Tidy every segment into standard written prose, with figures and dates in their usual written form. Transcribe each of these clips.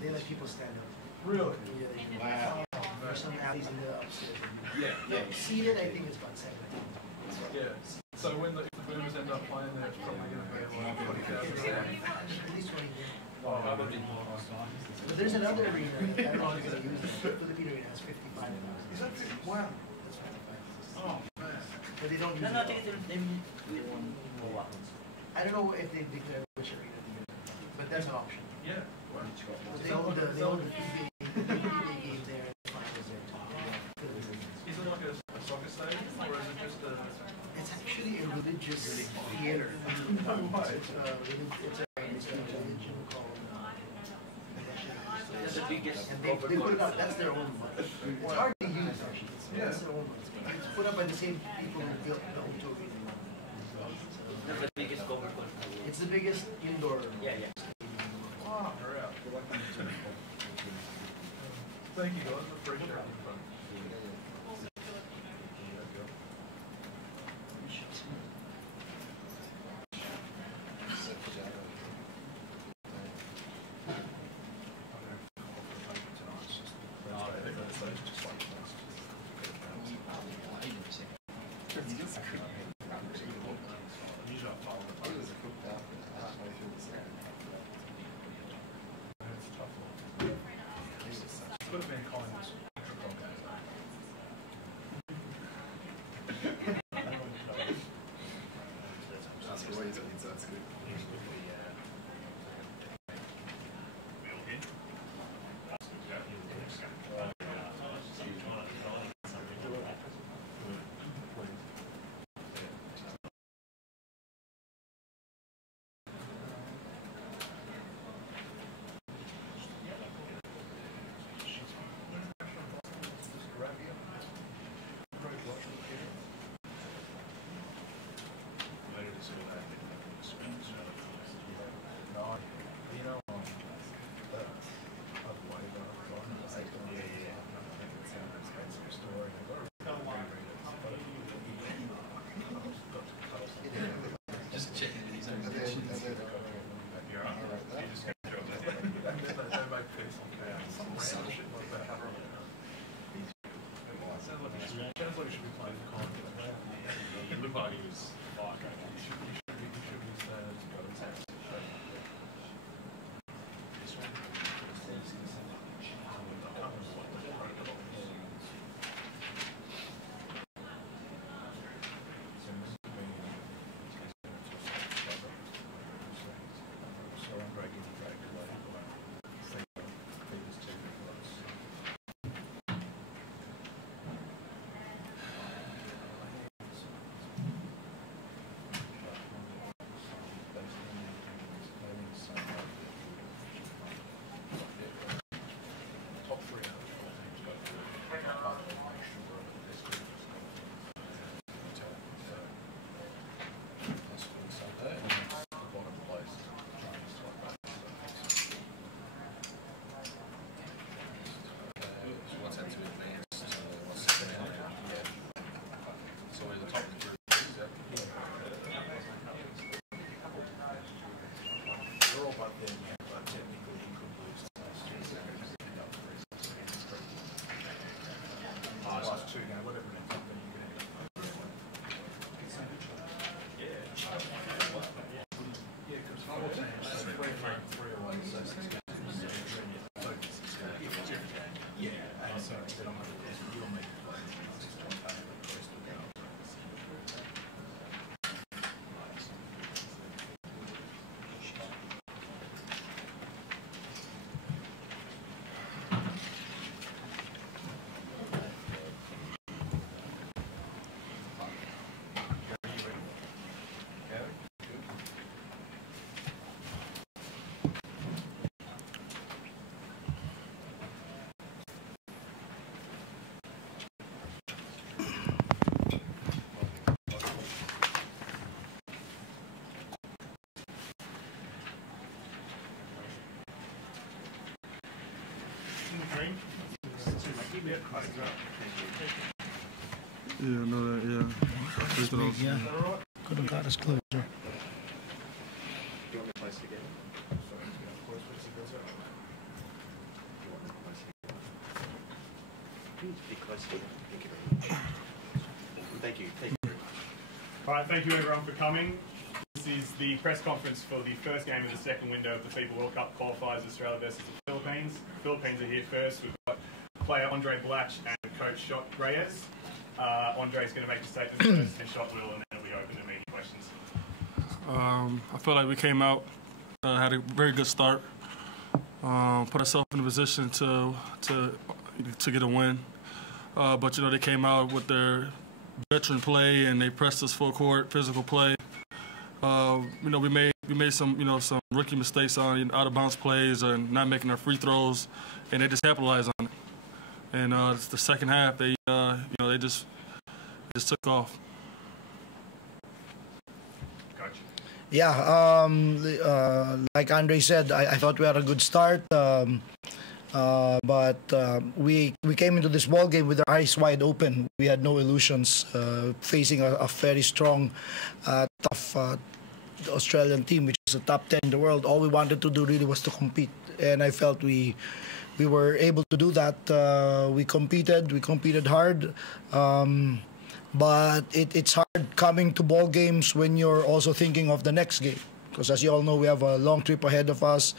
They let people stand up. Really? Wow. For some alleys in the upstairs. Yeah. Seated, I think it's about 7. Yeah. So when if the Boomers end up playing there, it's probably going to be like 20,000. At least 20. Probably. But there's another arena. I don't know if you're going to use it. The Philippine arena has 55. Is that 50? Wow. That's 55. Oh, man. But they don't use it. I don't know if they declare which arena they use, but that's an option. Yeah. Wow. They own the FIBA game there and the finals there too. Is it like a soccer stadium, or is it just a... It's actually a religious theater. No way. It's a religion called... That's the biggest. And they put it up, that's their own money. It's hard to use actually, that's their own money. It's put up by the same people who built the Oto arena. That's the biggest cover. It's the biggest indoor. Yeah. Wow, we're out. Thank you guys, appreciate it. Could have been Collins. That's good. That's good. Just checking his own predictions. You're right. You just get to they make peace on chaos. Some random shit like that. Sounds like he should be playing for Conf. He looked like he was like, He should be staying as go. Green. Yeah, I know that, yeah. Just those. Yeah, could have got us closer. Do you want me to place it again? Be close to it. Thank you. Thank you. All right, thank you everyone for coming. This is the press conference for the first game of the second window of the FIBA World Cup qualifiers, Australia versus the Philippines. The Philippines are here first. We've got player Andre Blatch and coach Shot Reyes. Andre's going to make a statement first, and Shot will, and then it'll be open to media questions. I feel like we came out, had a very good start, put ourselves in a position to get a win. But you know, they came out with their veteran play and they pressed us full court, physical play. You know, we made some some rookie mistakes on out of bounds plays and not making our free throws, and they just capitalized on it. And it's the second half, they they just took off. Coach. Yeah, like Andre said, I thought we had a good start, but we came into this ball game with our eyes wide open. We had no illusions, facing a very strong, tough Australian team, which is a top 10 in the world. All we wanted to do really was to compete, and I felt we were able to do that. We competed hard. But it's hard coming to ball games when you're also thinking of the next game. Because as you all know, we have a long trip ahead of us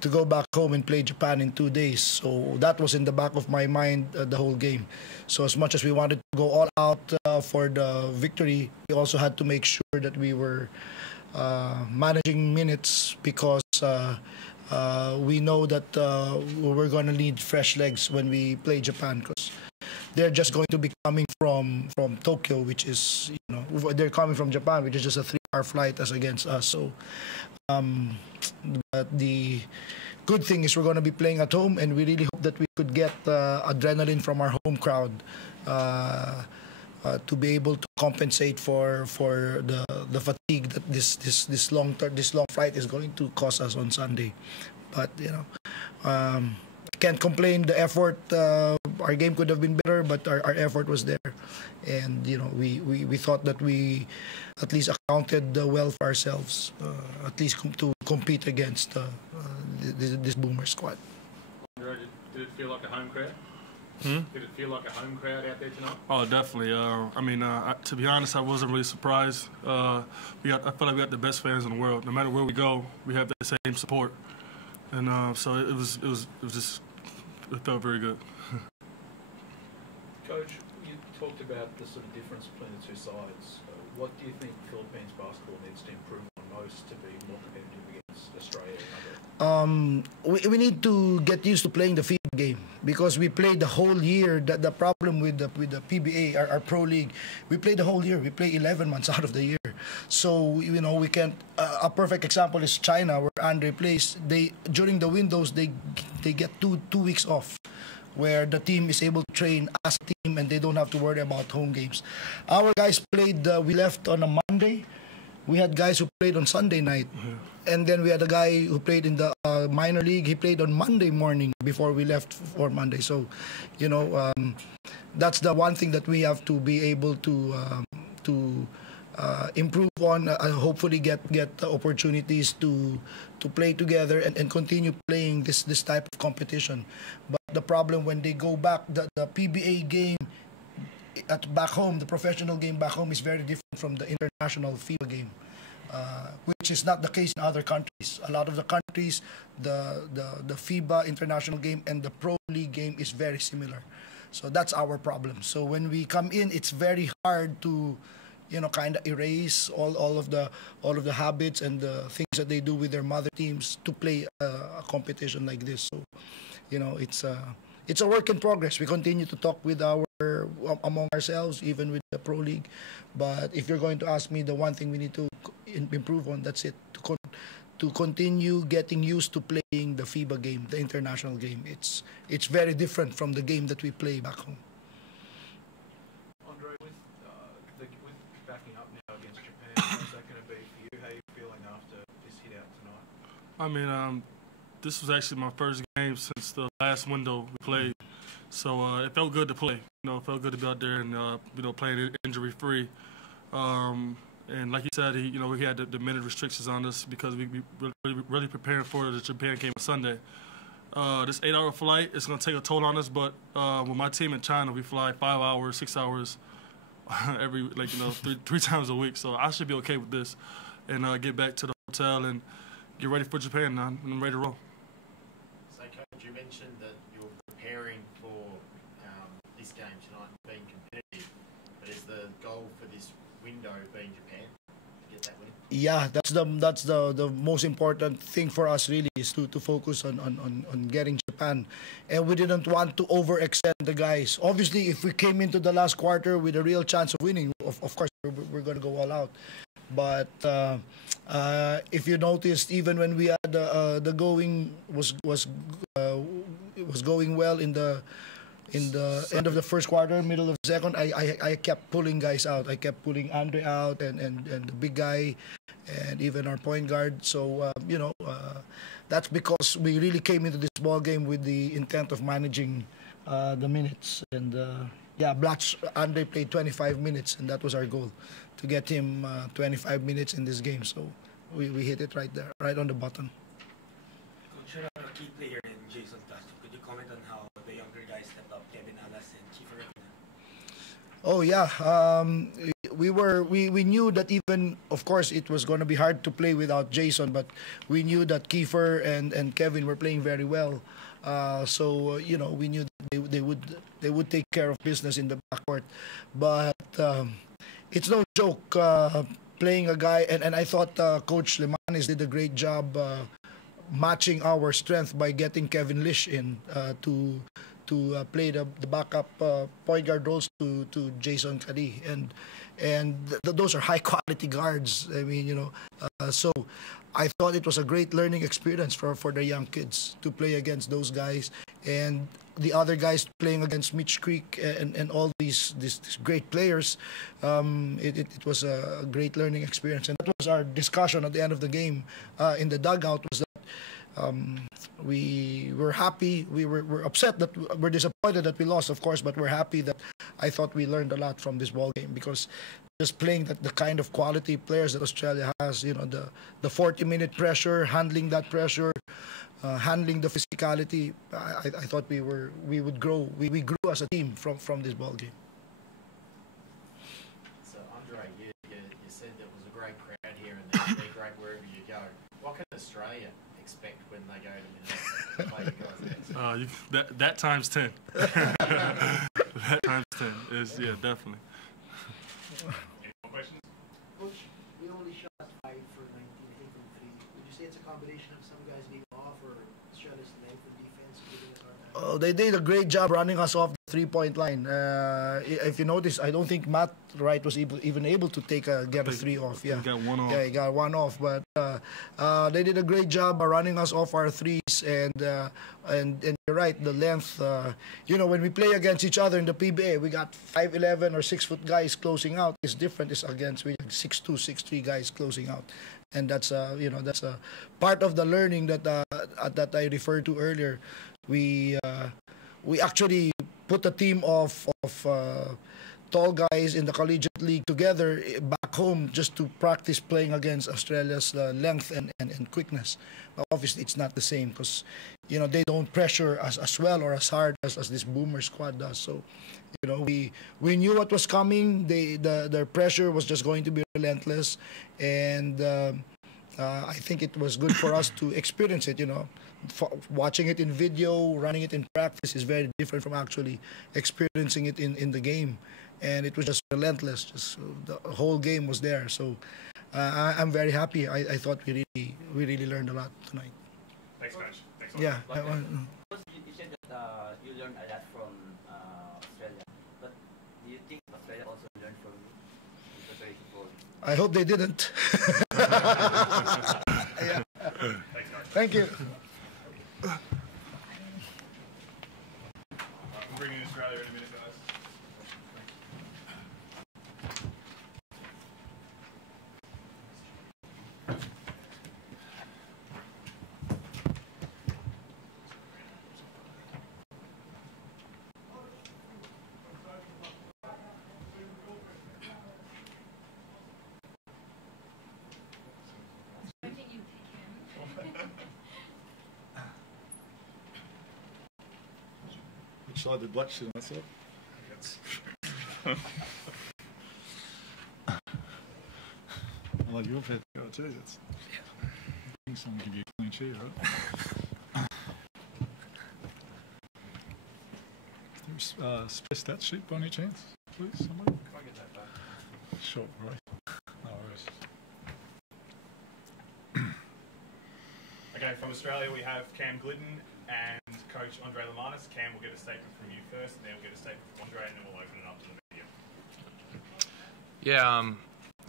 to go back home and play Japan in 2 days. So that was in the back of my mind the whole game. So as much as we wanted to go all out for the victory, we also had to make sure that we were managing minutes, because we know that we're going to need fresh legs when we play Japan, because they're just going to be coming from Tokyo, which is, they're coming from Japan, which is just a 3-hour flight as against us. So but the good thing is we're going to be playing at home, and we really hope that we could get adrenaline from our home crowd to be able to compensate for the fatigue that this long flight is going to cause us on Sunday. But can't complain. The effort, our game could have been better, but our effort was there, and we thought that we at least accounted well for ourselves, at least to compete against this Boomer squad. Did it feel like a home crowd? Did it feel like a home crowd out there tonight? Oh, definitely. I mean, to be honest, I wasn't really surprised. I feel like we got the best fans in the world. No matter where we go, we have the same support, and so it was just. It felt very good. Coach, you talked about the sort of difference between the two sides. What do you think Philippines basketball needs to improve on most to be more competitive against Australia and other? We need to get used to playing the FIBA game, because we played the whole year. The problem with the PBA, our pro league, we play the whole year. We play 11 months out of the year. So we can't. A perfect example is China, where Andre plays. During the windows they get two weeks off, where the team is able to train as a team and they don't have to worry about home games. Our guys played. We left on a Monday. We had guys who played on Sunday night, and then we had a guy who played in the minor league. He played on Monday morning before we left for Monday. So, that's the one thing that we have to be able to improve on. Hopefully, get opportunities to play together and continue playing this type of competition. But the problem when they go back, the PBA game back home, the professional game back home is very different from the international FIBA game, which is not the case in other countries. A lot of the countries, the FIBA international game and the Pro League game is very similar. So that's our problem. So when we come in, it's very hard to, kind of erase all of the habits and the things that they do with their mother teams to play a competition like this. So, it's a work in progress. We continue to talk with among ourselves, even with the Pro League. But if you're going to ask me the one thing we need to improve on, that's it. To continue getting used to playing the FIBA game, the international game. It's very different from the game that we play back home. Andre, with backing up now against Japan, how's that going to be for you? How are you feeling after this hit out tonight? I mean, this was actually my first game since the last window we played. So it felt good to play. It felt good to be out there and playing injury-free. And like you said, we had the minute restrictions on us because we really preparing for the Japan game on Sunday. This 8-hour flight is going to take a toll on us, but with my team in China, we fly 5 hours, 6 hours three times a week. So I should be okay with this and get back to the hotel and get ready for Japan now. I'm ready to roll. So, Coach, you mentioned that you're preparing for this game tonight and being competitive, but is the goal for this window being Japan? Get that win? Yeah, that's the most important thing for us really is to focus on getting Japan, and we didn't want to overextend the guys. Obviously, if we came into the last quarter with a real chance of winning, of course we're going to go all out. But if you noticed, even when we had the going was going well in the end of the first quarter, middle of the second, I kept pulling guys out. I kept pulling Andre out and the big guy and even our point guard. So, that's because we really came into this ball game with the intent of managing the minutes. And, Blatch, Andre played 25 minutes, and that was our goal, to get him 25 minutes in this game. So we hit it right there, right on the button. Coach, you're a key player in Jason Castro. Could you comment on how the younger guys stepped up, Kevin Alas and Kiefer? Oh yeah, we knew that even, of course, it was going to be hard to play without Jason, but we knew that Kiefer and Kevin were playing very well. So we knew that they would take care of business in the backcourt, but it's no joke playing a guy, and I thought Coach Lemanis did a great job matching our strength by getting Kevin Lish in to play the backup point guard roles to Jason Kadi, and those are high quality guards. I mean, so I thought it was a great learning experience for the young kids to play against those guys, and the other guys playing against Mitch Creek and all these great players. It was a great learning experience, and that was our discussion at the end of the game in the dugout, was that we were happy. We're upset that we're disappointed that we lost, of course, but we're happy that I thought we learned a lot from this ball game, because just playing the kind of quality players that Australia has, the 40-minute pressure, handling that pressure, handling the physicality, I thought we would grow. We grew as a team from this ball game. So, Andre, you said there was a great crowd here and they're great wherever you go. What can Australia expect when they go to play you guys next? That times 10. That times 10 is, definitely. Any more questions? Coach, we only shot 5 for 19, 8 from 3. Would you say it's a combination of some guys being off or Australia's length and defense giving us our time? They did a great job running us off the three-point line. If you notice, I don't think Matt Wright was even able to get a 3 off. Yeah, he got one off. Yeah, he got 1 off. But they did a great job running us off our threes, and you're right, the length. When we play against each other in the PBA, we got 5'11" or 6-foot guys closing out. It's different. It's against 6'2", 6'3" guys closing out, and that's a part of the learning that I referred to earlier. We actually put a team of tall guys in the collegiate league together back home just to practice playing against Australia's length and quickness. But obviously, it's not the same because they don't pressure as well or as hard as this Boomer squad does. So we knew what was coming. Their pressure was just going to be relentless, and I think it was good for us to experience it. Watching it in video, running it in practice is very different from actually experiencing it in the game. And it was just relentless. Just the whole game was there. So I'm very happy. I thought we really learned a lot tonight. Thanks, Coach. Thanks a lot. Yeah. You said that you learned a lot from Australia, but do you think Australia also learned from the preparation for? I hope they didn't. Yeah. Thanks, Coach. Thank you. I'm bringing Australia in a minute, guys. Shall I do black shit on myself? Well, you've had to go too. That's. I think someone give you a clean sheet, right? Is there a space stat sheet by any chance, please? Someone? Can I get that back? Sure, right. No worries. Okay, from Australia we have Cam Glidden and Coach Andre Lamanis. Cam will get a statement from you first, and then we'll get a statement from Andre, and then we'll open it up to the media. Yeah,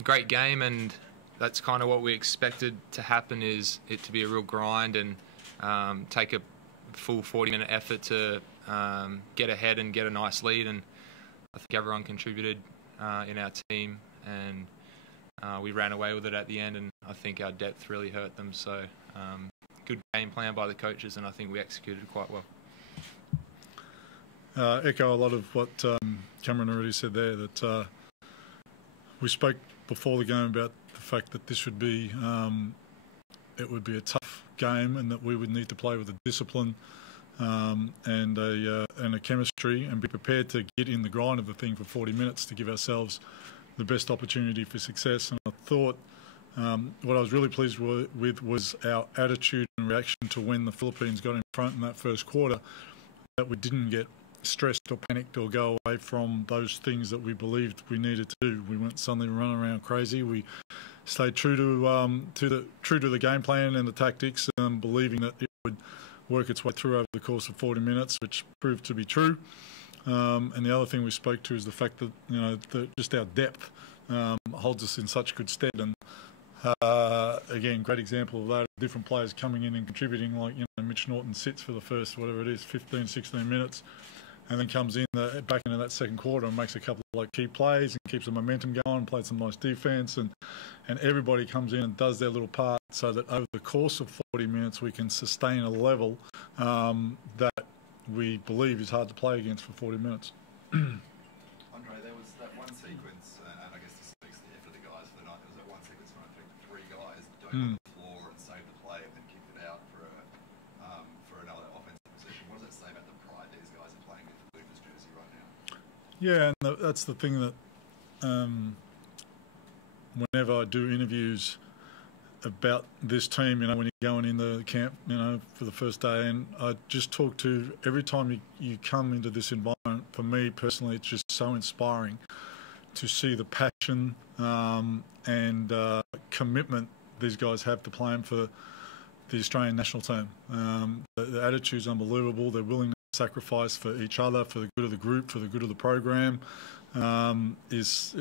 great game, and that's kind of what we expected to happen, is it to be a real grind and take a full 40-minute effort to get ahead and get a nice lead. And I think everyone contributed in our team, and we ran away with it at the end, and I think our depth really hurt them. So good game plan by the coaches, and I think we executed quite well. Echo a lot of what Cameron already said there, that we spoke before the game about the fact that this would be it would be a tough game, and that we would need to play with a discipline and a chemistry, and be prepared to get in the grind of the thing for 40 minutes to give ourselves the best opportunity for success. And I thought what I was really pleased with was our attitude and reaction to when the Philippines got in front in that first quarter, that we didn't get stressed or panicked or go away from those things that we believed we needed to do. We weren't suddenly running around crazy. We stayed true to the game plan and the tactics, believing that it would work its way through over the course of 40 minutes, which proved to be true. And the other thing we spoke to is the fact that just our depth holds us in such good stead. And again, great example of that, different players coming in and contributing, like Mitch Norton sits for the first, whatever it is, 15, 16 minutes, and then comes in back into that second quarter and makes a couple of key plays and keeps the momentum going, played some nice defence, and everybody comes in and does their little part, so that over the course of 40 minutes we can sustain a level that we believe is hard to play against for 40 minutes. Andre, there was that one sequence, and I guess this speaks to the effort of the guys for the night. There was that one sequence where I think three guys dove on the floor and saved the play and then kicked it out for another offensive possession. What does that say about the pride these guys are playing with the Blues jersey right now? Yeah, and that's the thing that whenever I do interviews about this team, when you're going into the camp, for the first day, and I just talk to, every time you come into this environment, for me personally, it's just so inspiring to see the passion and commitment these guys have to playing for the Australian national team. The attitude's unbelievable. They're willing to sacrifice for each other, for the good of the group, for the good of the program. It's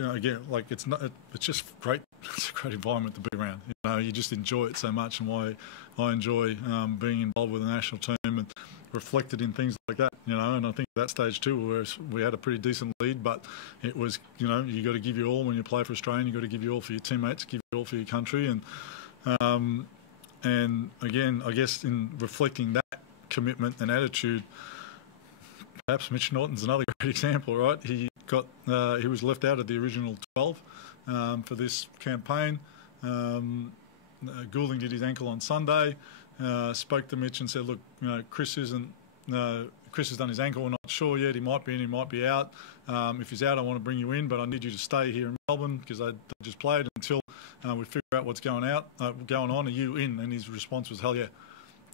just great. It's a great environment to be around. You just enjoy it so much, and why I enjoy being involved with the national team and reflected in things like that. And I think at that stage too, where we had a pretty decent lead, but it was, you got to give your all when you play for Australia. You got to give your all for your teammates, give your all for your country, and again, I guess in reflecting that commitment and attitude, perhaps Mitch Norton's another great example, right? He was left out of the original 12 for this campaign. Goulding did his ankle on Sunday. Spoke to Mitch and said, "Look, Chris has done his ankle. We're not sure yet. He might be in. He might be out. If he's out, I want to bring you in, but I need you to stay here in Melbourne because I just played until we figure out what's going on. Are you in?" And his response was, "Hell yeah."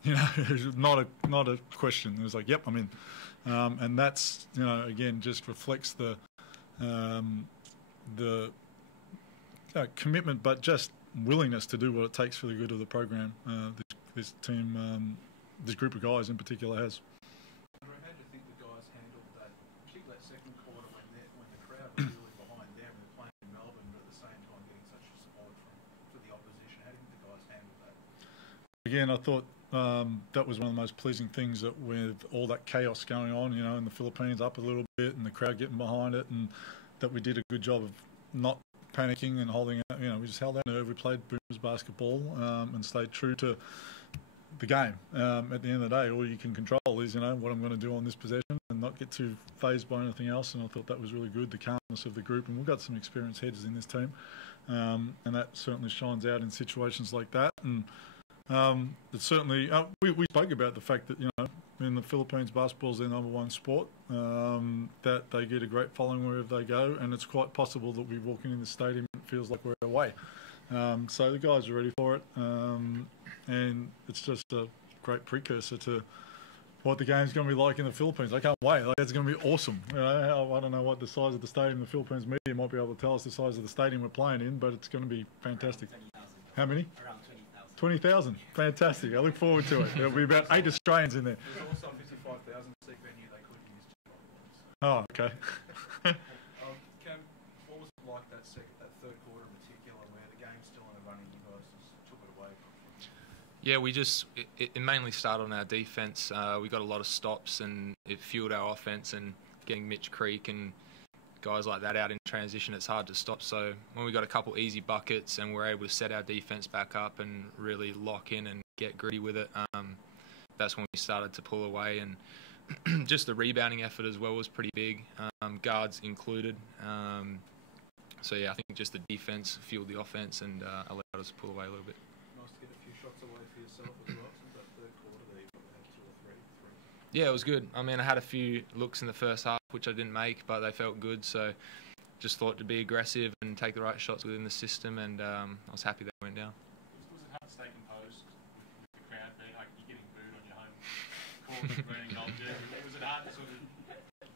It was not a question. It was like, "Yep, I'm in." And that's, again, just reflects the commitment, but just willingness to do what it takes for the good of the program. This team, this group of guys in particular, has. Andre, how do you think the guys handled that, particularly that second quarter when the crowd was really behind them and they're playing in Melbourne, but at the same time getting such support for the opposition? How do you think the guys handled that? Again, I thought that was one of the most pleasing things, that with all that chaos going on, in the Philippines, up a little bit, and the crowd getting behind it, and that we did a good job of not panicking and holding out. We just held our nerve. We played Boomers basketball and stayed true to the game. At the end of the day, all you can control is, what I'm going to do on this possession and not get too fazed by anything else. And I thought that was really good, the calmness of the group. And we've got some experienced headers in this team, and that certainly shines out in situations like that. And It's certainly we spoke about the fact that in the Philippines basketball's their number one sport, that they get a great following wherever they go, and it's quite possible that we walk in the stadium and it feels like we're away. So the guys are ready for it, and it's just a great precursor to what the game's going to be like in the Philippines. I can't wait. Like, it's going to be awesome. I don't know what the size of the stadium the Philippines media might be able to tell us the size of the stadium we're playing in, but it's going to be fantastic. How many? Around 20,000. Fantastic. I look forward to it. There'll be about 8 Australians in there. There's also a 55,000 seat venue they could use. Oh, okay. Cam, what was it like that third quarter in particular, where the game's still in a running, you guys just took it away? Yeah, it mainly started on our defence. We got a lot of stops, and it fueled our offence, and getting Mitch Creek and guys like that out in transition, it's hard to stop. So when we got a couple easy buckets and we're able to set our defence back up and really lock in and get gritty with it, that's when we started to pull away. And just the rebounding effort as well was pretty big, guards included. So yeah, I think just the defence fueled the offence and allowed us to pull away a little bit. Nice to get a few shots away for yourself as well since that third quarter there. You probably had 2 or 3. Yeah, it was good. I mean, I had a few looks in the first half which I didn't make, but they felt good. So just thought to be aggressive and take the right shots within the system, and I was happy they went down. Was it hard to stay composed with the crowd being like you're getting booed on your home court, burning gold jersey? Was it hard to sort of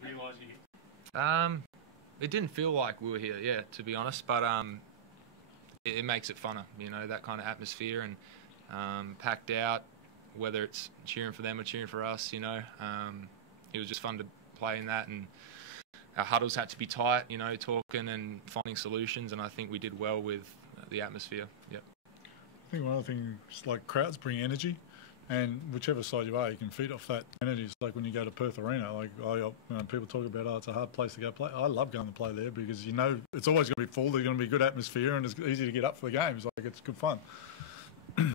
realise you hit? It didn't feel like we were here, yeah, to be honest, but it makes it funner, that kind of atmosphere, and packed out, whether it's cheering for them or cheering for us, it was just fun to play in that, and our huddles had to be tight, talking and finding solutions, and I think we did well with the atmosphere. Yep. I think one other thing is, like, crowds bring energy, and whichever side you are, you can feed off that energy. It's like when you go to Perth Arena, like people talk about, it's a hard place to go play. I love going to play there because it's always going to be full. There's going to be good atmosphere, and it's easy to get up for the games. Like, it's good fun. Nathan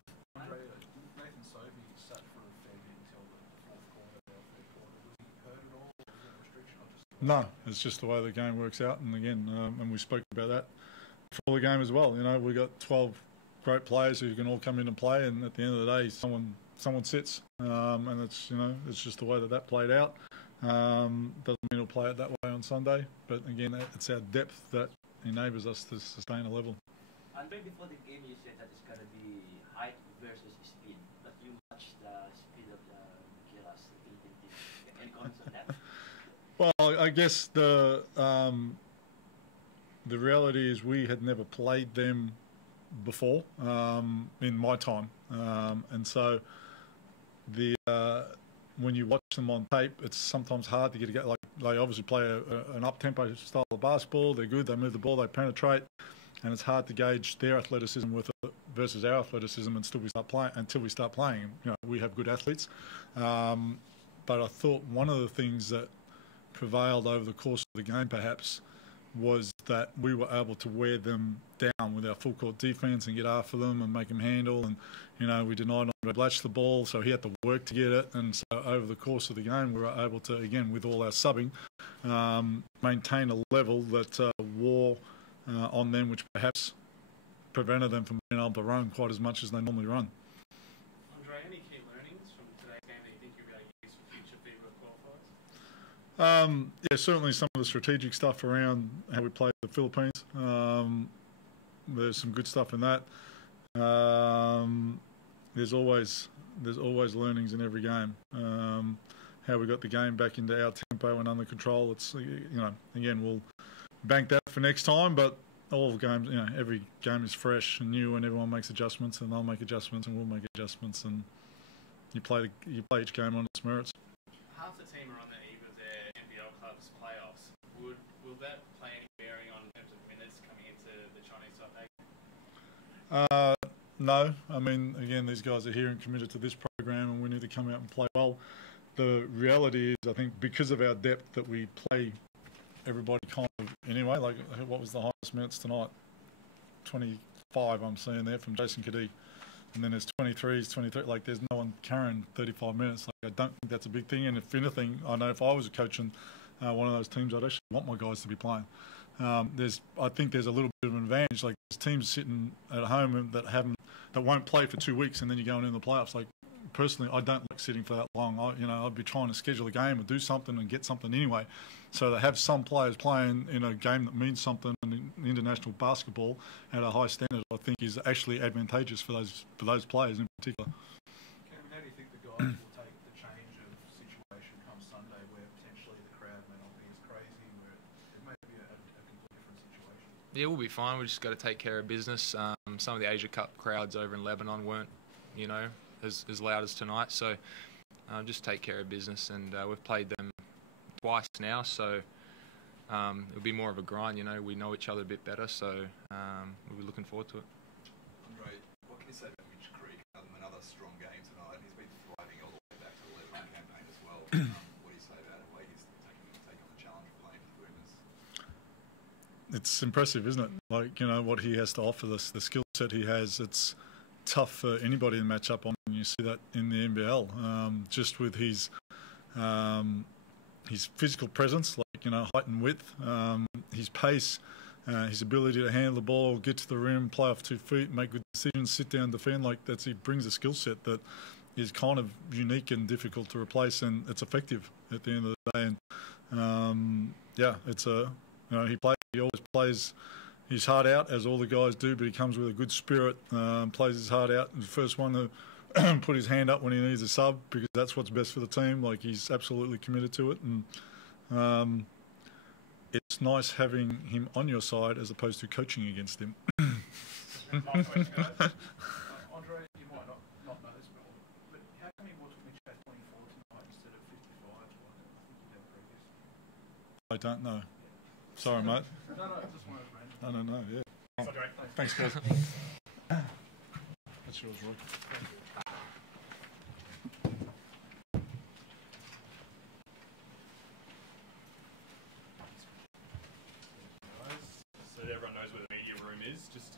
Sobey sat for a fair bit until the fourth quarter, third quarter. Was he hurt at all? Was there a restriction? No, it's just the way the game works out. And again, and we spoke about that before the game as well. We got 12 great players who can all come in and play, and at the end of the day, someone sits, and it's just the way that played out. Doesn't mean we'll play it that way on Sunday, but again, it's our depth that enables us to sustain a level. Andre, before the game, you said that it's going to be height versus speed, but you matched the speed of the Gilas, the Philippine team. Any comments on that? Well, I guess the reality is we had never played them before in my time, and so when you watch them on tape, it's sometimes hard to get like they obviously play an up-tempo style of basketball. They're good, they move the ball, they penetrate, and it's hard to gauge their athleticism versus our athleticism until we start playing. We have good athletes, but I thought one of the things that prevailed over the course of the game perhaps was that we were able to wear them down with our full court defence and get after them and make them handle. And we denied Andre Blatch the ball, so he had to work to get it. And so over the course of the game, we were able to, again, with all our subbing, maintain a level that wore on them, which perhaps prevented them from being able to run quite as much as they normally run. Andre, any key learnings from today's game that you think you're really used for future FIBA qualifiers? Yeah, certainly some of the strategic stuff around how we play the Philippines. There's some good stuff in that. There's always learnings in every game. How we got the game back into our tempo and under control. It's again, we'll bank that for next time. But all games, every game is fresh and new, and everyone makes adjustments, and they'll make adjustments, and we'll make adjustments, and you play each game on its merits. Half the team are on the eve of their NBL club's playoffs. Will that play any bearing on terms of minutes coming into the Chinese Taipei? No. I mean, again, these guys are here and committed to this program, and we need to come out and play well. The reality is, I think, because of our depth, that we play everybody kind of anyway. Like, what was the highest minutes tonight? 25, I'm seeing there, from Jason Kadee. And then there's 23s, 23. Like, there's no one carrying 35 minutes. Like, I don't think that's a big thing. And if anything, I know if I was coaching one of those teams, I'd actually want my guys to be playing. I think there's a little bit of an advantage. Like, there's teams sitting at home that that won't play for 2 weeks and then you're going into the playoffs. Like, personally, I don't like sitting for that long. I'd be trying to schedule a game or do something and get something anyway. So to have some players playing in a game that means something in international basketball at a high standard, I think is actually advantageous for those players in particular. Cam, how do you think the guys will take the change of situation come Sunday, where potentially the crowd may not be as crazy, where it may be a completely different situation? Yeah, we'll be fine. We just got to take care of business. Some of the Asia Cup crowds over in Lebanon weren't, as loud as tonight. So just take care of business, and we've played them twice now, so it'll be more of a grind. We know each other a bit better, so we'll be looking forward to it. Andre, what can you say about Mitch Creek? Another strong game tonight. He's been thriving all the way back to the Lebanon campaign as well. What do you say about the way he's taking on the challenge of playing for the Boomers? It's impressive, isn't it? Like, what he has to offer, the skill set he has, it's tough for anybody to match up on. You see that in the NBL, just with his physical presence, like, height and width, his pace, his ability to handle the ball, get to the rim, play off 2 feet, make good decisions, sit down, defend. Like, he brings a skill set that is kind of unique and difficult to replace, and it's effective at the end of the day. And he always plays his heart out, as all the guys do, but he comes with a good spirit, plays his heart out. He's the first one to put his hand up when he needs a sub, because that's what's best for the team. Like, he's absolutely committed to it, and it's nice having him on your side as opposed to coaching against him. Andre, you might not know this, but how come you watched Mitch at 24 tonight instead of 55 like I think you had previously? I don't know. Sorry, mate. No, just one of random. I don't know, yeah. Thanks, Andre. Thanks, guys. That's yours, Roy. So that everyone knows where the media room is, just